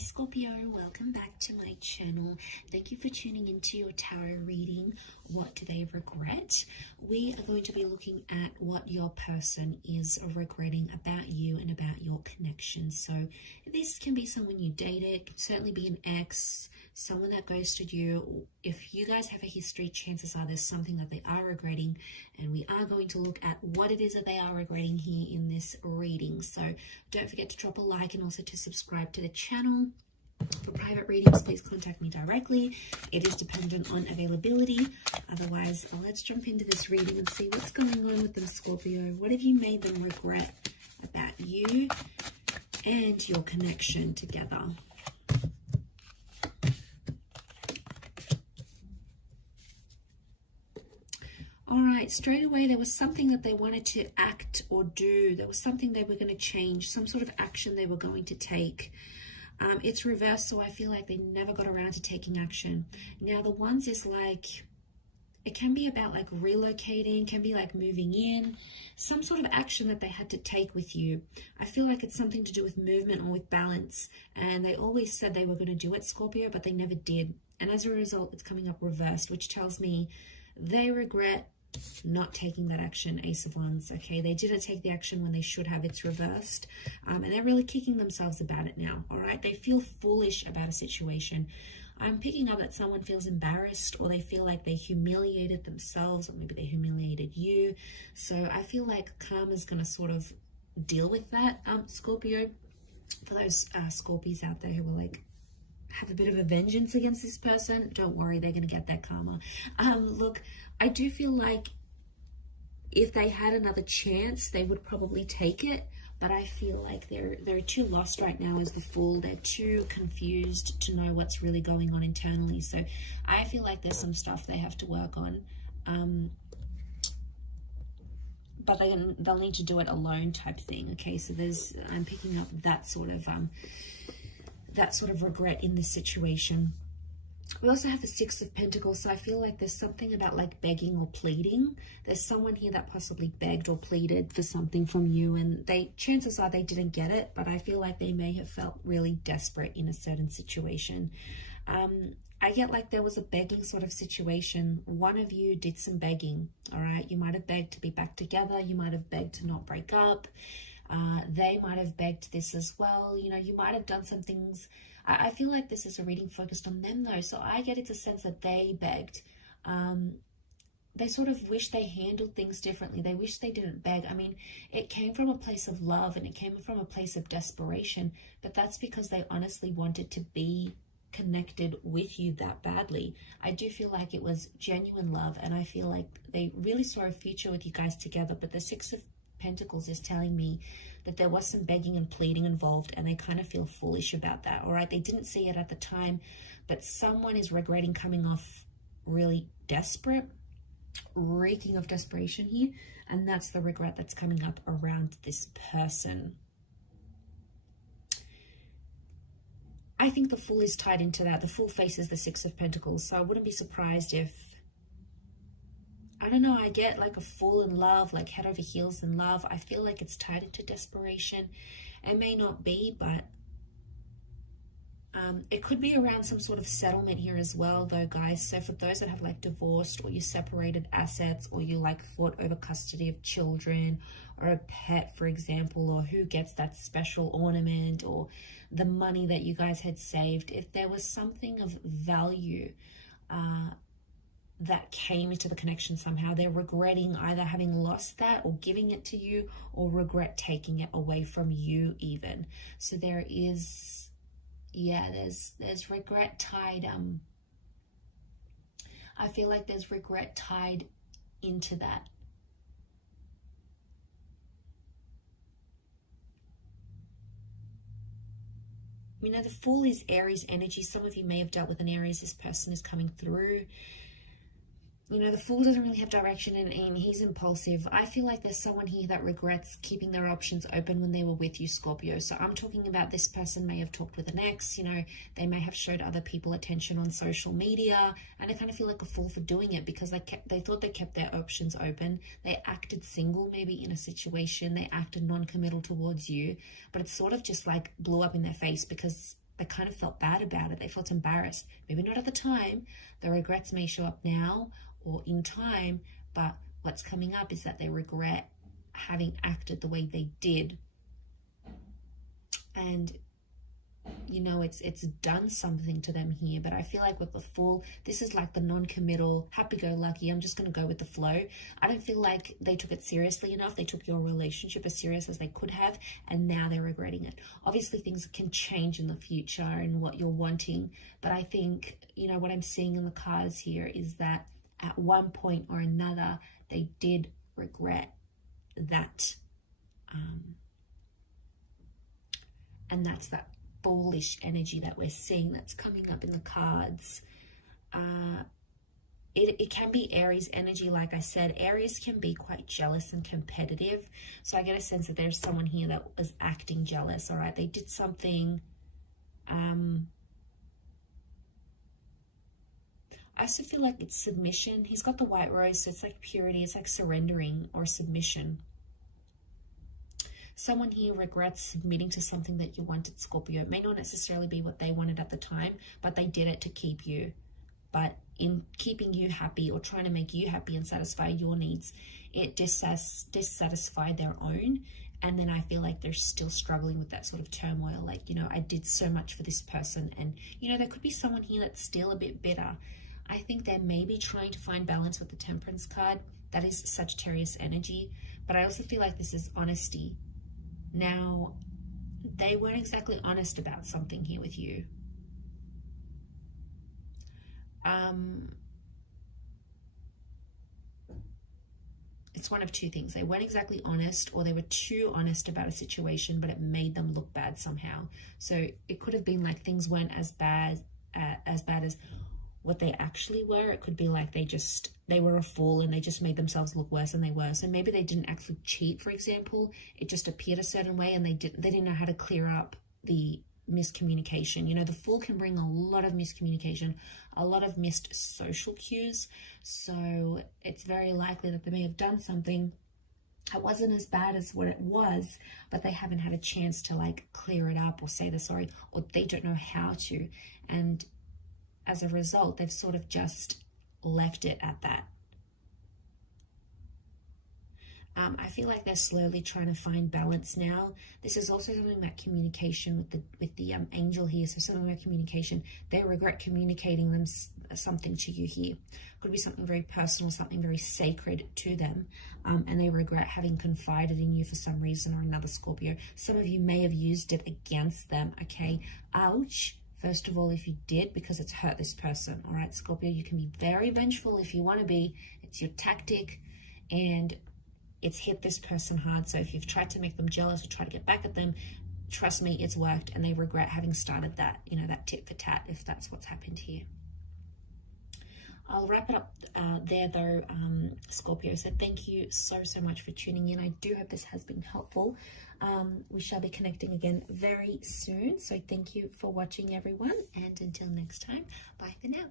Scorpio, welcome back to my channel. Thank you for tuning into your tarot reading. What do they regret? We are going to be looking at what your person is regretting about you and about your connection. So this can be someone you dated, could certainly be an ex, someone that ghosted you. If you guys have a history, chances are there's something that they are regretting, and we are going to look at what it is that they are regretting here in this reading. So don't forget to drop a like and also to subscribe to the channel. For private readings, please contact me directly. It is dependent on availability. Otherwise, let's jump into this reading and see what's going on with them, Scorpio. What have you made them regret about you and your connection together? All right, straight away, there was something that they wanted to act or do. There was something they were going to change, some sort of action they were going to take. It's reversed, so I feel like they never got around to taking action. Now, the ones is like, it can be about like relocating, can be like moving in, some sort of action that they had to take with you. I feel like it's something to do with movement or with balance. And they always said they were going to do it, Scorpio, but they never did. And as a result, it's coming up reversed, which tells me they regret not taking that action. Ace of Wands. Okay, they didn't take the action when they should have. It's reversed, and they're really kicking themselves about it now. All right, they feel foolish about a situation. I'm picking up that someone feels embarrassed, or they feel like they humiliated themselves, or maybe they humiliated you. So I feel like karma's going to sort of deal with that, Scorpio. For those Scorpios out there who will like have a bit of a vengeance against this person, don't worry, they're going to get that karma. Look, I do feel like if they had another chance, they would probably take it, but I feel like they're too lost right now as the Fool. They're too confused to know what's really going on internally. So I feel like there's some stuff they have to work on, but they'll need to do it alone type thing. Okay, so I'm picking up that sort of regret in this situation. We also have the Six of Pentacles, so I feel like there's something about like begging or pleading. There's someone here that possibly begged or pleaded for something from you, and chances are they didn't get it, but I feel like they may have felt really desperate in a certain situation. I get like there was a begging sort of situation. One of you did some begging, all right? You might have begged to be back together. You might have begged to not break up. They might have begged this as well. You know, you might have done some things. I feel like this is a reading focused on them though. So I get it's a sense that they begged. They sort of wish they handled things differently. They wish they didn't beg. I mean, it came from a place of love and it came from a place of desperation, but that's because they honestly wanted to be connected with you that badly. I do feel like it was genuine love, and I feel like they really saw a future with you guys together. But the Six of Pentacles is telling me that there was some begging and pleading involved, and they kind of feel foolish about that. All right, they didn't see it at the time, but someone is regretting coming off really desperate, reeking of desperation here, and that's the regret that's coming up around this person. I think the Fool is tied into that. The Fool faces the Six of Pentacles, so I wouldn't be surprised if, I don't know, I get like a Fool in love, like head over heels in love. I feel like it's tied into desperation. It may not be, but it could be around some sort of settlement here as well though, guys. So for those that have like divorced, or you separated assets, or you like fought over custody of children or a pet, for example, or who gets that special ornament, or the money that you guys had saved, if there was something of value that came into the connection somehow, they're regretting either having lost that or giving it to you, or regret taking it away from you even. So there is, yeah, there's regret tied. I feel like there's regret tied into that. You know, the Fool is Aries energy. Some of you may have dealt with an Aries. This person is coming through. You know, the Fool doesn't really have direction and aim. He's impulsive. I feel like there's someone here that regrets keeping their options open when they were with you, Scorpio. So I'm talking about this person may have talked with an ex. You know, they may have showed other people attention on social media. And I kind of feel like a fool for doing it, because they thought they kept their options open. They acted single maybe in a situation. They acted non-committal towards you. But it sort of just like blew up in their face, because they kind of felt bad about it. They felt embarrassed. Maybe not at the time. The regrets may show up now or in time, but what's coming up is that they regret having acted the way they did. And you know, it's done something to them here. But I feel like with the Fool, this is like the non-committal, happy-go-lucky, I'm just going to go with the flow. I don't feel like they took it seriously enough. They took your relationship as serious as they could have, and now they're regretting it. Obviously, things can change in the future and what you're wanting, but I think, you know, what I'm seeing in the cards here is that at one point or another, they did regret that. And that's that bullish energy that we're seeing that's coming up in the cards. It can be Aries energy. Like I said, Aries can be quite jealous and competitive. So I get a sense that there's someone here that was acting jealous. All right, they did something. I also feel like it's submission. He's got the white rose, so it's like purity. It's like surrendering or submission. Someone here regrets submitting to something that you wanted, Scorpio. It may not necessarily be what they wanted at the time, but they did it to keep you. But in keeping you happy or trying to make you happy and satisfy your needs, it dissatisfied their own. And then I feel like they're still struggling with that sort of turmoil. Like, you know, I did so much for this person. And, you know, there could be someone here that's still a bit bitter. I think they're maybe trying to find balance with the Temperance card. That is Sagittarius energy. But I also feel like this is honesty. Now, they weren't exactly honest about something here with you. It's one of two things. They weren't exactly honest, or they were too honest about a situation, but it made them look bad somehow. So it could have been like things weren't as bad as what they actually were. It could be like they were a fool and they just made themselves look worse than they were. So maybe they didn't actually cheat, for example. It just appeared a certain way, and they didn't know how to clear up the miscommunication. You know, the Fool can bring a lot of miscommunication, a lot of missed social cues. So it's very likely that they may have done something that wasn't as bad as what it was, but they haven't had a chance to like clear it up or say they're sorry, or they don't know how to. And as a result, they've sort of just left it at that. I feel like they're slowly trying to find balance now. This is also something about communication with the angel here. So something about communication. They regret communicating something to you here. Could be something very personal, something very sacred to them. And they regret having confided in you for some reason or another, Scorpio. Some of you may have used it against them, okay? Ouch. First of all, if you did, because it's hurt this person, all right, Scorpio, you can be very vengeful if you want to be. It's your tactic, and it's hit this person hard. So if you've tried to make them jealous or try to get back at them, trust me, it's worked, and they regret having started that, you know, that tit for tat, if that's what's happened here. I'll wrap it up there though, Scorpio. So thank you so much for tuning in. I do hope this has been helpful. We shall be connecting again very soon. So thank you for watching, everyone. And until next time, bye for now.